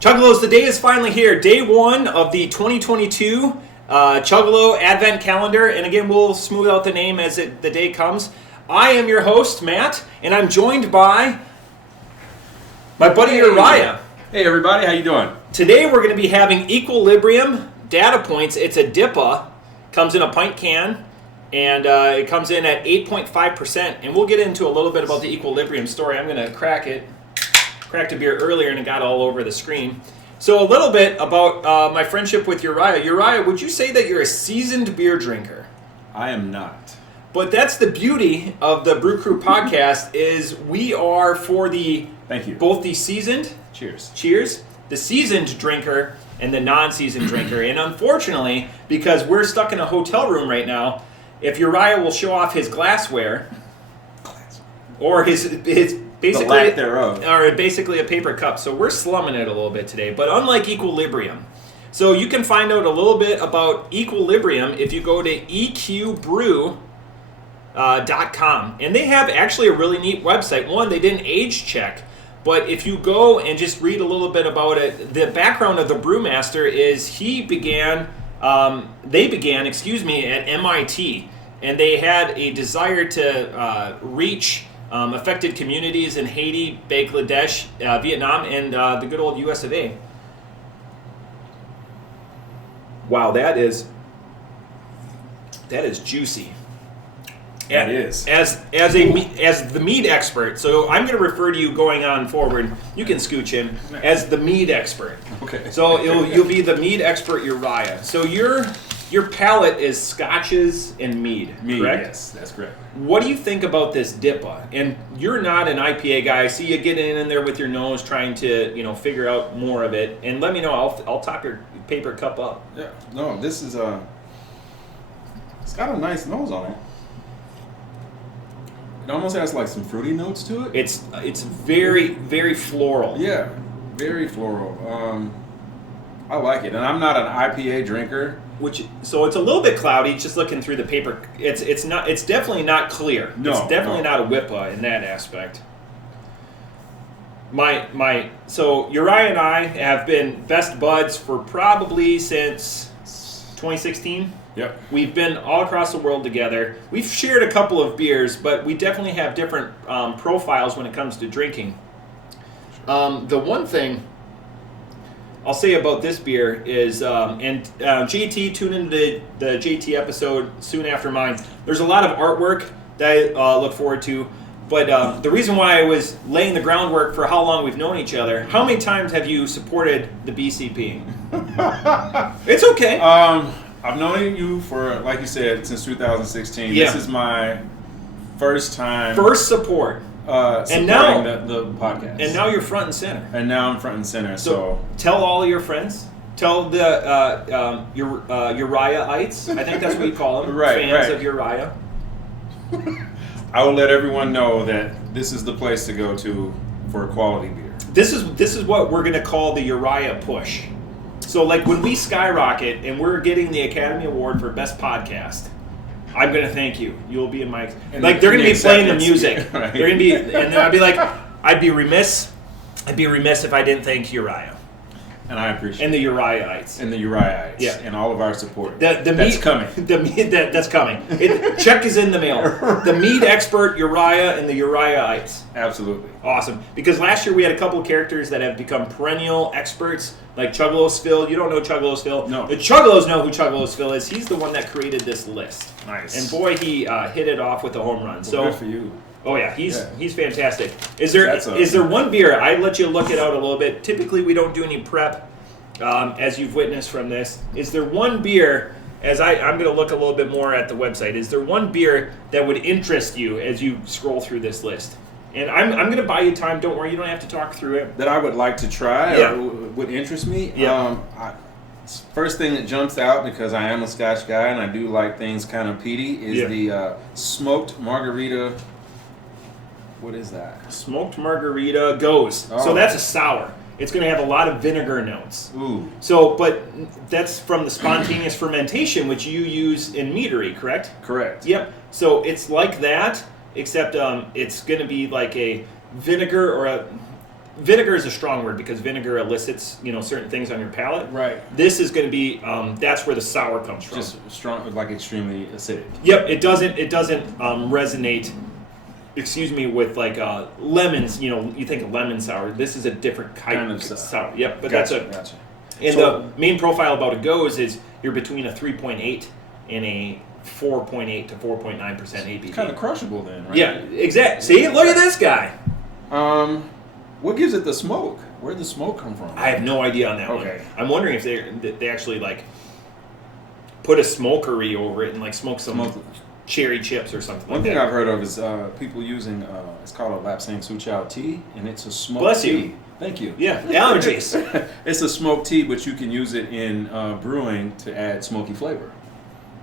Chuggalos, the day is finally here. Day one of the 2022 Chuggalo Advent Calendar. And again, we'll smooth out the name as the day comes. I am your host, Matt, and I'm joined by my buddy Uriah. Hey everybody, how you doing? Today we're going to be having Equilibrium data points. It's a DIPA. Comes in a pint can, and it comes in at 8.5%. And we'll get into a little bit about the Equilibrium story. I'm going to crack it. Cracked a beer earlier and it got all over the screen. So a little bit about my friendship with Uriah. Uriah, would you say that you're a seasoned beer drinker? I am not. But that's the beauty of the Brew Crew podcast is we are for the Thank you. Both the seasoned cheers, the seasoned drinker and the non-seasoned drinker. And unfortunately, because we're stuck in a hotel room right now, if Uriah will show off his glassware or his basically, the lack thereof. Or basically a paper cup. So we're slumming it a little bit today. But unlike Equilibrium. So you can find out a little bit about Equilibrium if you go to eqbrew.com. And they have actually a really neat website. One, they didn't age check. But if you go and just read a little bit about it, the background of the Brew Master is they began at MIT. And they had a desire to reach affected communities in Haiti, Bangladesh, Vietnam, and the good old US of A. Wow, that is juicy. It is. As the mead expert, so I'm going to refer to you going on forward. You can scooch in as the mead expert. Okay. So you'll be the mead expert, Uriah. So your palate is scotches and mead, correct? Yes, that's correct. What do you think about this DIPA? And you're not an IPA guy. I see you getting in there with your nose, trying to figure out more of it. And let me know. I'll top your paper cup up. Yeah. No, this is it's got a nice nose on it. It almost has like some fruity notes to it. It's very, very floral. Yeah, very floral. I like it, and I'm not an IPA drinker. So it's a little bit cloudy. Just looking through the paper, it's definitely not clear. No, it's definitely not a WIPA in that aspect. So Uriah and I have been best buds for probably since 2016. Yep. We've been all across the world together. We've shared a couple of beers, but we definitely have different profiles when it comes to drinking. The one thing I'll say about this beer is, JT, tune into the JT episode soon after mine. There's a lot of artwork that I look forward to. But the reason why I was laying the groundwork for how long we've known each other, how many times have you supported the BCP? It's okay. I've known you for, like you said, since 2016. Yeah. This is my first time. First support. Supporting the podcast. And now you're front and center. And now I'm front and center. So tell all of your friends. Tell the Uriah-ites. I think that's what you call them. Fans of Uriah. I will let everyone know that this is the place to go to for a quality beer. This is what we're going to call the Uriah push. So like when we skyrocket and we're getting the Academy Award for Best Podcast, I'm going to thank you. You'll be in my... they're going to be playing the music. Right. They're going to be... And I'd be like, I'd be remiss if I didn't thank Uriah. And I appreciate And the Uriah-ites. And the Uriah-ites. Yeah. And all of our support. That's coming. That's coming. Check is in the mail. The mead expert, Uriah, and the Uriah-ites. Absolutely. Awesome. Because last year we had a couple of characters that have become perennial experts, like Chuggalos Phil. You don't know Chuggalos Phil? No. The Chuggalos know who Chuggalos Phil is. He's the one that created this list. Nice. And boy, he hit it off with a home run. Well, good for you. Oh yeah, he's fantastic. Is there one beer? I let you look it out a little bit. Typically, we don't do any prep, as you've witnessed from this. Is there one beer? As I'm going to look a little bit more at the website. Is there one beer that would interest you as you scroll through this list? And I'm going to buy you time. Don't worry, you don't have to talk through it. That I would like to try or would interest me. Yeah. First thing that jumps out, because I am a Scotch guy and I do like things kind of peaty, is the smoked margarita. What is that? Smoked margarita goes. Oh. So that's a sour. It's going to have a lot of vinegar notes. Ooh. So, but that's from the spontaneous fermentation, which you use in meadery, correct? Correct. Yep. So it's like that, except it's going to be like a vinegar or vinegar is a strong word because vinegar elicits, certain things on your palate. Right. This is going to be, that's where the sour comes from. Just strong, like extremely acidic. Yep, it doesn't resonate, with like lemons. You think of lemon sour. This is a different kind of sour. Yep, but Gotcha. And the main profile about a goes is you're between a 3.8 and a 4.8 to 4.9% ABV. It's kind of crushable then, right? Yeah, exactly. See, look at this guy. What gives it the smoke? Where'd the smoke come from? I have no idea on that one. I'm wondering if they actually like put a smokery over it and like smoke some cherry chips or something. One thing I've heard of is people using it's called a lapsang souchow tea, and it's a smoked Bless tea. you. Thank you. Yeah, allergies. It's a smoked tea, but you can use it in brewing to add smoky flavor.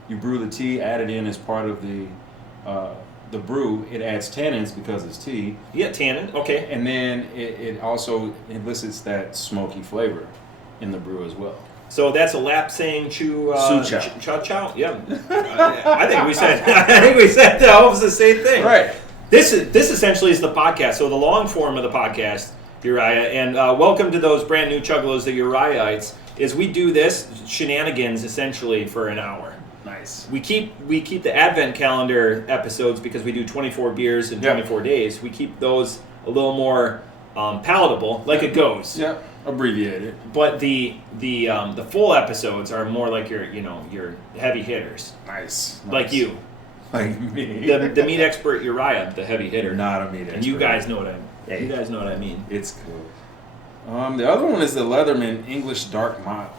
You brew the tea, add it in as part of the brew. It adds tannins because it's tea. Yeah, tannin. Okay. And then it also elicits that smoky flavor in the brew as well. So that's a lapsang chow. Yeah. I think we said almost the same thing. Right. This essentially is the podcast. So the long form of the podcast, Uriah, and welcome to those brand new Chuggalos, the Uriahites, is we do this shenanigans essentially for an hour. Nice. We keep the Advent calendar episodes because we do 24 beers in 24 days. We keep those a little more palatable, like it goes. Yeah, abbreviated. But the full episodes are more like your heavy hitters. Nice. Like you. Like me. The meat expert Uriah, the heavy hitter. Not a meat expert. And you guys know what I mean. It's cool. The other one is the Leatherman English Dark Mild.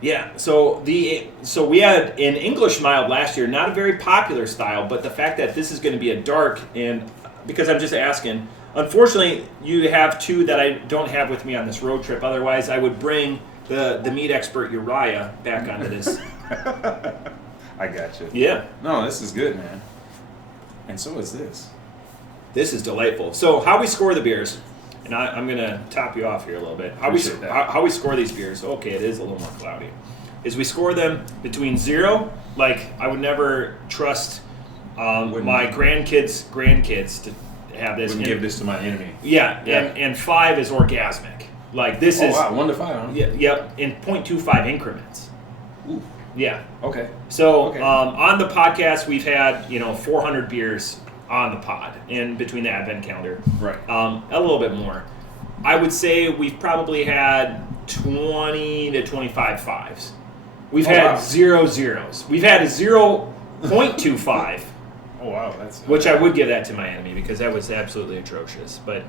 Yeah, so we had an English mild last year, not a very popular style, but the fact that this is going to be a dark, and because I'm just asking, unfortunately, you have two that I don't have with me on this road trip. Otherwise, I would bring the meat expert Uriah back onto this. I got you. Yeah. No, this is good, man. And so is this. This is delightful. So how we score the beers, and I'm going to top you off here a little bit. How we score these beers, okay, it is a little more cloudy, is we score them between 0, like I would never trust my grandkids to have this. Wouldn't give this to my enemy. Yeah. And 5 is orgasmic. Like this is... Oh, wow, 1 to 5, huh? Yeah, in 0.25 increments. Ooh. Yeah. Okay. So on the podcast, we've had 400 beers on the pod in between the Advent calendar. Right. A little bit more. I would say we've probably had 20 to 25 5s. We've had 0 zeros. We've had a 0.25. Oh wow, that's which I would give that to my enemy because that was absolutely atrocious. But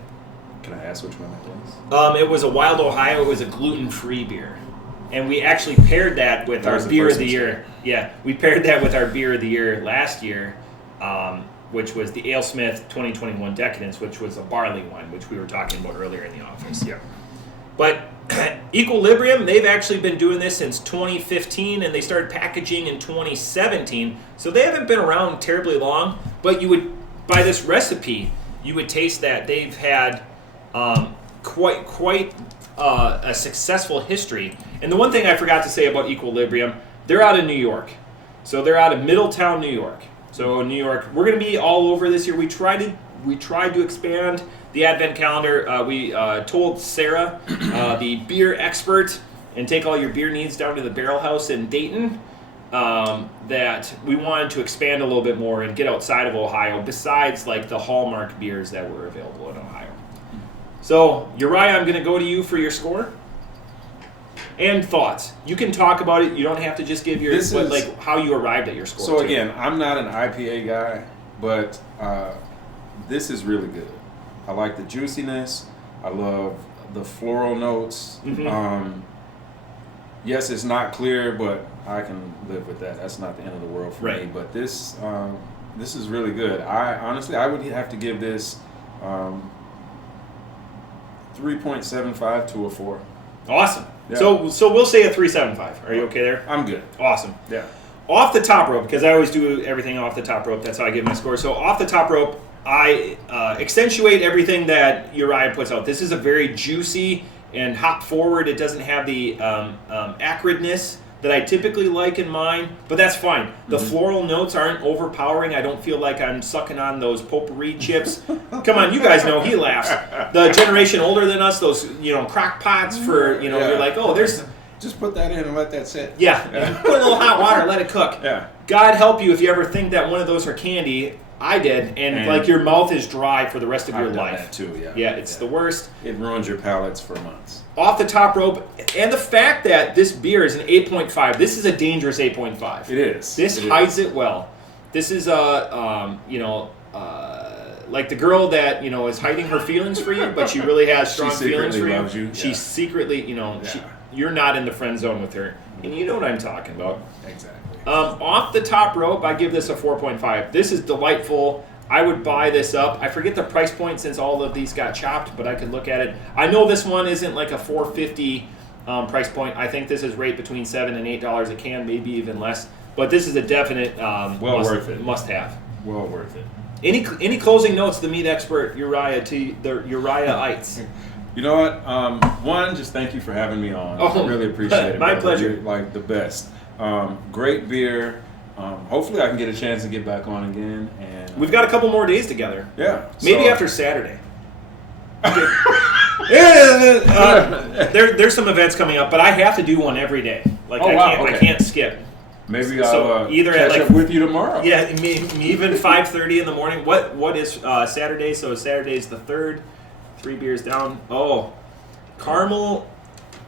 can I ask which one that was? It was a Wild Ohio. It was a gluten-free beer. And we actually paired that with our beer of the year. Yeah, we paired that with our beer of the year last year, which was the AleSmith 2021 Decadence, which was a barley wine, which we were talking about earlier in the office. Yeah. But Equilibrium, they've actually been doing this since 2015, and they started packaging in 2017. So they haven't been around terribly long. But you would, by this recipe, you would taste that they've had quite a successful history. And the one thing I forgot to say about Equilibrium, they're out of New York. So they're out of Middletown, New York. So New York, we're going to be all over this year. We tried to expand the Advent calendar. We told Sara, the beer expert, and take all your beer needs down to the Barrel House in Dayton, that we wanted to expand a little bit more and get outside of Ohio, besides like the hallmark beers that were available in Ohio. So Uriah, I'm going to go to you for your score and thoughts. You can talk about it. You don't have to just give your how you arrived at your score. So again, I'm not an IPA guy, but this is really good. I like the juiciness. I love the floral notes. Mm-hmm. Yes, it's not clear, but I can live with that. That's not the end of the world for me. But this is really good. I would have to give this 3.75 to a 4. Awesome. Yeah. So we'll say a 3.75. Are you okay there? I'm good. Awesome. Yeah. Off the top rope, because I always do everything off the top rope. That's how I give my score. So off the top rope, I accentuate everything that Uriah puts out. This is a very juicy and hop forward. It doesn't have the acridness that I typically like in mine, but that's fine. The floral notes aren't overpowering. I don't feel like I'm sucking on those potpourri chips. Come on, you guys know he laughs. The generation older than us, those crock pots for you're like, oh, there's. Just put that in and let that sit. Yeah, put a little hot water, let it cook. Yeah. God help you if you ever think that one of those are candy. I did, and like your mouth is dry for the rest of your I've done life. that too, yeah. Yeah, it's the worst. It ruins your palates for months. Off the top rope, and the fact that this beer is an 8.5. This is a dangerous 8.5. It is. This hides it well. This is like the girl that is hiding her feelings for you, but she really has strong feelings for you. Loves you. She secretly, you're not in the friend zone with her, and you know what I'm talking about. Exactly. Off the top rope, I give this a 4.5. This is delightful. I would buy this up. I forget the price point since all of these got chopped, but I could look at it. I know this one isn't like a $4.50 price point. I think this is right between $7 and $8 a can, maybe even less. But this is a definite worth it. Must-have. Well worth it. Any closing notes, the meat expert Uriah to the Uriah-ites? You know what? One, just thank you for having me on. I really appreciate it. My brother. pleasure. You're like the best. Great beer. Hopefully I can get a chance to get back on again. And We've got a couple more days together. Yeah. Maybe after Saturday. There's some events coming up, but I have to do one every day. Like I can't skip. Maybe So I'll either catch at up with you tomorrow. Yeah, even 5:30 in the morning. What is Saturday? So Saturday's the 3rd. 3 beers down. Oh, caramel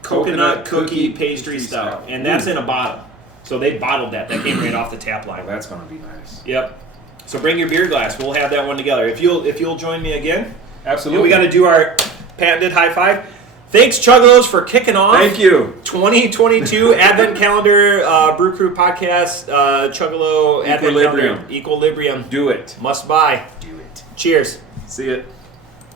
coconut cookie pastry stout, and that's in a bottle. So they bottled that. That came right off the tap line. Oh, that's gonna be nice. Yep. So bring your beer glass. We'll have that one together. If you'll join me again. Absolutely. We got to do our patented high five. Thanks, Chuggalos, for kicking off. Thank you. 2022 Advent Calendar Brew Crew Podcast. Chuggalo Advent Calendar. Equilibrium. Do it. Must buy. Do it. Cheers. See it.